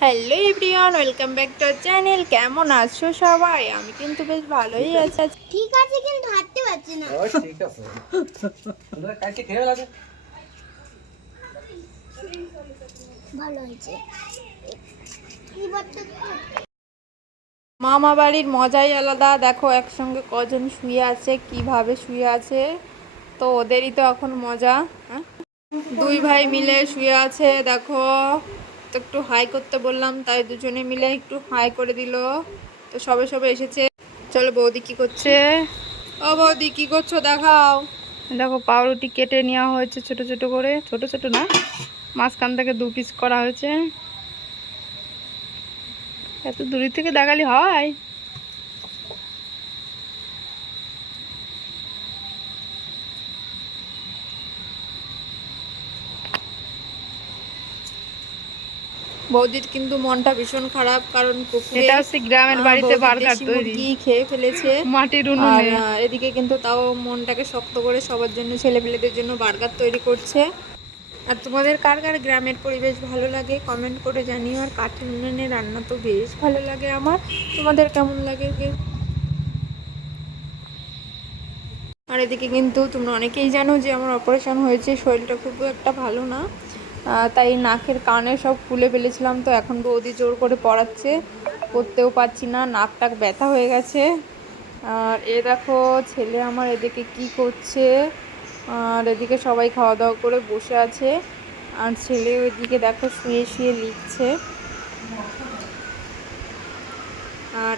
Hello everyone, welcome back to our channel. কেমন আছো সবাই? আমি কিন্তু বেশ ভালোই আছি। ঠিক আছে, কিন্তু হাঁটতে পারছি না। ও ঠিক আছে। তোমরা কালকে খেয়ে গেলে ভালো হয়েছে। মামা বাড়ির মজাই আলাদা। দেখো একসঙ্গে কজন শুয়ে আছে, কিভাবে শুয়ে আছে। তো ওদেরই তো এখন মজা। হ্যাঁ, দুই ভাই মিলে শুয়ে আছে। দেখো, তো একটু হাই করতে বললাম, তাই দুজনে মিলে একটু হাই করে দিল। তো সবে সবে এসেছে। চলো, বৌদি কি করছে? ও বৌদি, কি করছো দেখাও। দেখো, পাউরুটি কেটে নেওয়া হয়েছে ছোট ছোট করে। ছোট ছোট না, মাঝখান থেকে 2 পিস করা হয়েছে। এত দূরে থেকে দেখালি হয়? বৌদির কিন্তু মনটা ভীষণ খারাপ, কারণ পুকুরে গ্রামের বাড়িতে বার্গার তৈরি, মুরগি খেয়ে ফেলেছে মাটির আর উনুনে। এদিকে কিন্তু তাও মনটাকে শক্ত করে সবার জন্য, ছেলেপেলেদের জন্য বার্গার তৈরি করছে। আর তোমাদের কার কার গ্রামের পরিবেশ ভালো লাগে কমেন্ট করে জানিও। আর কাঠের উনুনে রান্না তো বেশ ভালো লাগে আমার। তোমাদের কেমন লাগে? আর এদিকে কিন্তু তোমরা অনেকেই জানো যে আমার অপারেশন হয়েছে, শরীরটা খুব একটা ভালো না। তাই নাকের কানে সব খুলে ফেলেছিলাম। তো এখন বৌদি জোর করে পড়াচ্ছে, করতেও পারছি না, নাক টাক ব্যথা হয়ে গেছে। আর এ দেখো ছেলে আমার এদিকে কি করছে। আর এদিকে সবাই খাওয়া দাওয়া করে বসে আছে, আর ছেলে ওইদিকে দেখো শুয়ে শুয়ে লিখছে। আর